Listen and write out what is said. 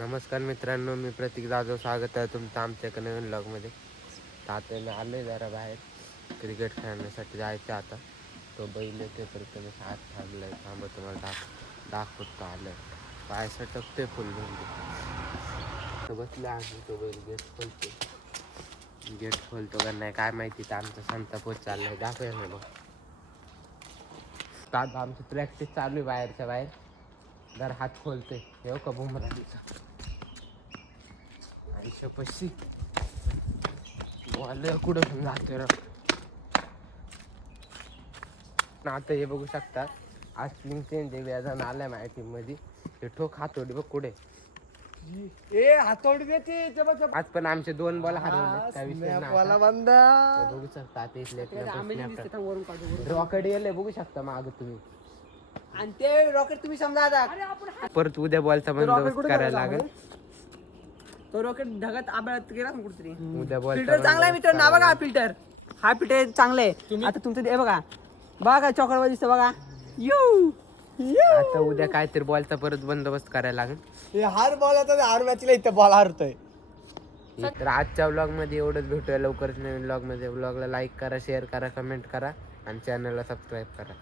नमस्कार मित्रांनो, मी प्रतीक जाधव. स्वागत आहे तुमचं आमच्या एका नवीन ब्लॉगमध्ये. तर आता आलो आहे जरा बाहेर क्रिकेट खेळण्यासाठी जायचं. आता तो बैल येते मी हात थांबलं आहे. थांबत तुम्हाला दाखवतो. आलं आहे पाय सटकते फुल म्हणजे तो बसले आम्ही. तो बैल गेट खोलतो का नाही काय माहिती. तर आमचा संतापोत चालला आहे. दाखवूया ना मग. तर आमची प्रॅक्टिस चालू आहे बाहेरच्या बाहेर. जर हात खोलते येऊ का बुमराचा आयुष्यपशी बॉल कुठं पण जातोय र. आता हे बघू शकता आज स्प्रिंग चेंज व्याजानं आलाय माझ्या टीम मध्ये. हे ठोक हातोडी बघ कुठे हातोडी देते आज पण आमचे 2 बॉल हरवले. काय विषय नाही. बघू शकता ते इथले रॉकेट गेले बघू शकता माग तुम्ही. आणि ते रॉकेट तुम्ही समजा आता परत उद्या बॉलचा बंदोबस्त करायला लागेल. तो रॉकेट ढगात आबाळात गेला ना कुठेतरी. उद्या बॉल फिल्टर चांगला आहे मित्रांनो. हा बघा फिल्टर. हा फिल्टर चांगला आहे. आता तुमचं हे बघा बघा चॉकलेट दिसतं बघा. आता उद्या काहीतरी बॉलचा परत बंदोबस्त करायला लागेल. हार बॉल आता हार मॅचला इथं बॉल हरतोय. तर आजच्या व्लॉग मध्ये एवढंच. भेटूया लवकरच नवीन व्लॉग मध्ये. व्लॉगला लाईक करा, शेअर करा, कमेंट करा आणि चॅनलला सबस्क्राईब करा.